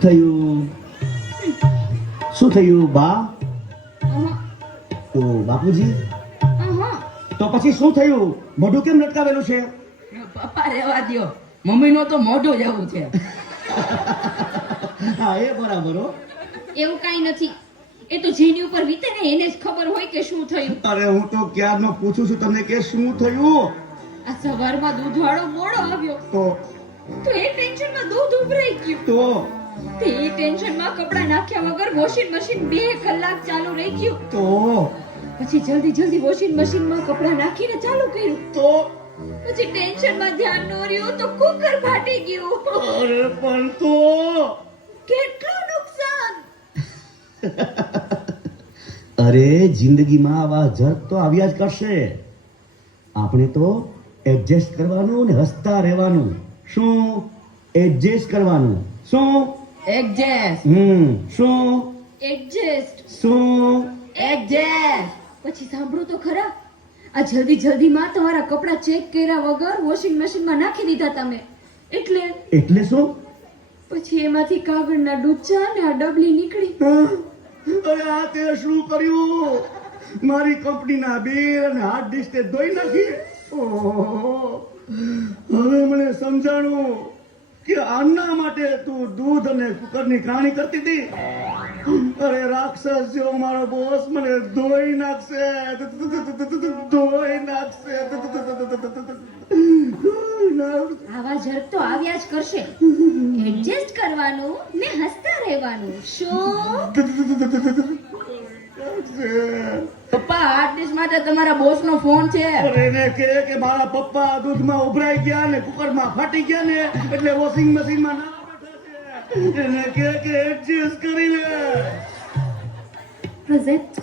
થયું બા? ઓ બાપુજી, તો પછી શું થયું? મોઢું કેમ લટકાવેલું છે? પપ્પા રહેવા દ્યો, મમ્મી નો તો મોઢું જ એવું છે. હા એ બરાબર હો. એવું કાઈ નથી, એ તો જેની ઉપર વીતે ને એને જ ખબર હોય કે શું થયું. અરે હું તો ક્યારનો પૂછું છું તમને કે શું થયું. આ સવારમાં દૂધવાળો મોડો આવ્યો તો તો એ ટેન્શનમાં દૂધ ઉભરાઈ ગયું. તો તે એ ટેન્શનમાં કપડાં નાખ્યા વગર વોશિંગ મશીન 2 કલાક ચાલુ રહી ગયું. તો પછી જલ્દી વોશિંગ મશીનમાં કપડાં નાખીને ચાલુ કર્યું. તો પછી ટેન્શનમાં ધ્યાન ન રહ્યું તો કુકર ફાટી ગયું. અરે પણ તો કેટલું નુકસાન! અરે જિંદગીમાં આવા જર્ક તો આવ્યા જ કરશે. આપણે તો એડજસ્ટ કરવાનું ને હસતા રહેવાનું. શું એડજસ્ટ કરવાનું? શું એડજસ્ટ શું એડજસ્ટ શું એડજસ્ટ. પછી સાંભળો તો ખરા, આ જલ્દીમાં તમારા કપડાં ચેક કર્યા વગર વોશિંગ મશીનમાં નાખી દીધા તમે. એટલે શું? પછી એમાંથી કાગળના ડૂચા અને આ ડબલી નીકળી. અરે આ તે શું કર્યું? મારી કંપનીના બિલ અને હાર્ડ ડિસ્ક તે ધોઈ નાખી. ઓહો, હવે મને સમજાણું કે આના માટે તું દૂધ અને કુકરની કહાણી કરતી હતી. અરે રાક્ષસ જો મારો બોસ મને ધોઈ નાખશે. આવા જર્ક તો આવ્યા જ કરશે. એડજસ્ટ કરવાનું ને હસતા રહેવાનું. શું? પપ્પા આર્ટિસ્ટ માટે તમારા બોસ નો ફોન છે. અરે એને કે મારા પપ્પા દૂધમાં ઉભરાઈ ગયા ને કુકરમાં ફાટી ગયા ને એટલે વોશિંગ મશીનમાં નાવા બેઠા છે. એને કે એડજસ્ટ કરી લે. પ્રેઝન્ટ.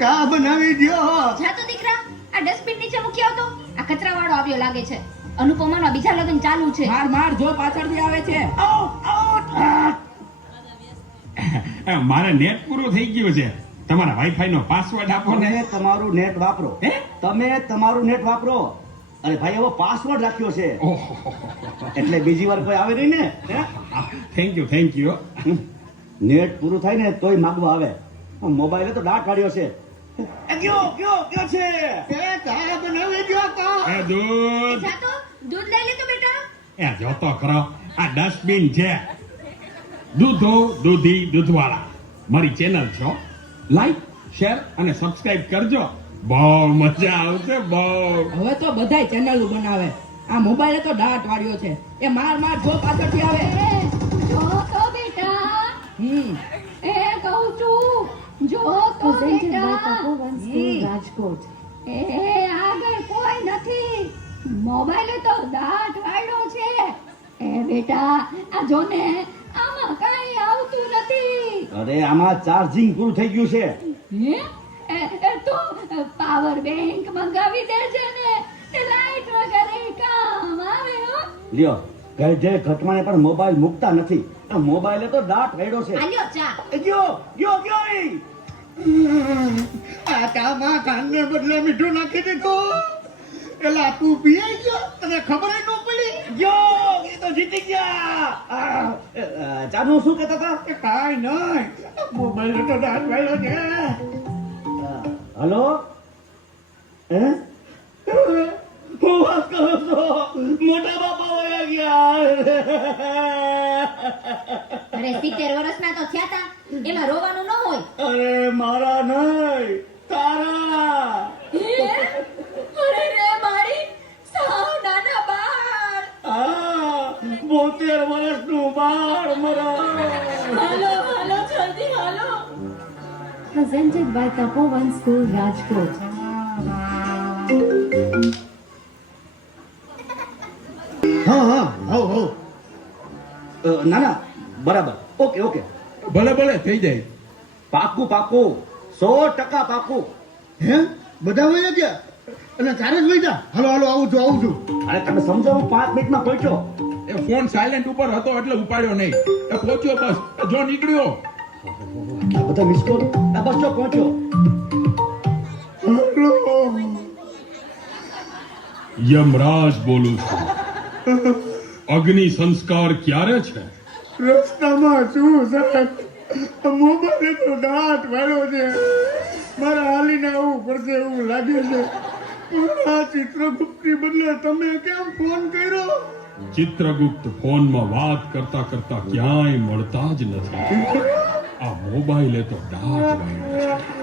ચા બનાવી દ્યો. જા તો દીકરા, આ ડસ્ટબિન નીચે મૂકી આવતો. આ કચરાવાળો આવ્યો લાગે છે. અનુપમાના બીજા લગ્ન ચાલુ છે. માર જો પાછળથી આવે છે. મારે નેટ પૂરું થઈ ગયું છે. તમારા વાઈફાઈ નો પાસવર્ડ આપો ને. તમે તમારું નેટ વાપરો. તમે તમારું નેટ વાપરો. અરે ભાઈ એવો પાસવર્ડ રાખ્યો છે એટલે બીજી વાર કોઈ આવે નહીં ને. Thank you. નેટ પૂરું થાય ને તોય માંગવા આવે. મોબાઈલે તો દાંત કાઢ્યો છે. કયો છે? ચા બનાવી દ્યો તો. દૂધ જા તો દૂધ લઈ લે તો બેટા. જોતો ખરો, આ ડસ્ટબિન છે. દૂધો દૂધી દૂધવાળા મારી ચેનલ છો. લાઈક શેર અને સબસ્ક્રાઇબ કરજો. બહુ મજા આવશે. બહુ. હવે તો બધાય ચેનલ બનાવે. આ મોબાઈલે તો દાંત વાળ્યો છે. એ માર જો પાછળથી આવે. જો તો બેટા, એ કહું છું, જો તો બેટા. રાજકોટ. એ આગળ કોઈ નથી. મોબાઈલે તો દાંત વાળ્યો છે. એ બેટા, આ જો ને, આમાં કાંઈ આવતું નથી. અરે આમાં ચાર્જિંગ પૂરું થઈ ગયું છે. હે? તો પાવર બેંક મંગાવી દેજે ને. તે લાઈટ વગર કામ આવે હો. લ્યો, ગઢે ઘટમાને પણ મોબાઈલ મૂકતા નથી. આ મોબાઈલે તો દાંત વાળ્યો છે. આલ્યો ચા. ગયો ઈ. આ ચામાં કાનને બદલે મીઠું નાખી દીધું. એલા તું પીએ ગયો, તને ખબર ન પડી. ગયો, એ તો જીતી ગયા. ચાનું શું કહેતા હતા? કાઈ નહીં, મોબાઈલ તો દાંત વાળ્યો છે. હલો, હું વાત કરું છું, મોટા બાપા વયા ગયા. અરે 70 વર્ષના તો થયા તા, એમાં રોવાનું ન હોય. અરે મારા નહીં, તારા. અરે રે મારી સાવ નાના બાળ. 72 વર્ષનું બાળ મરા. હાલો જલ્દી હાલો. Presented by Tapovan School, Rajkot. હા ના બરાબર. ઓકે ભલે થઈ જાય. પાકું 100% પાકું. હે બધા વયા ગયા? અને ચારે જ વઈ જા. હાલો હાલો આવું છું. અરે તમે સમજો હું 5 મિનિટમાં પહોંચ્યો. એ ફોન સાયલેન્ટ ઉપર હતો એટલે ઉપાડ્યો નહીં. એ પહોંચ્યો બસ. એ જો નીકળ્યો. આ બધા મિસ કોલ. આ બસ જો પહોંચ્યો. હાલો. યમરાજ બોલું છું. અગ્નિ સંસ્કાર ક્યારે છે? રસ્તામાં છું સાહેબ. મોબાઈલ તો દાંત વાળ્યો છે. મારે હાલીને આવવું પડશે એવું લાગે છે. પણ આ ચિત્રગુપ્તની બદલે તમે કેમ ફોન કર્યો? ચિત્રગુપ્ત ફોનમાં વાત કરતા કરતા ક્યાંય મળતા જ નથી. આ મોબાઈલે તો દાંત વાળ્યો છે.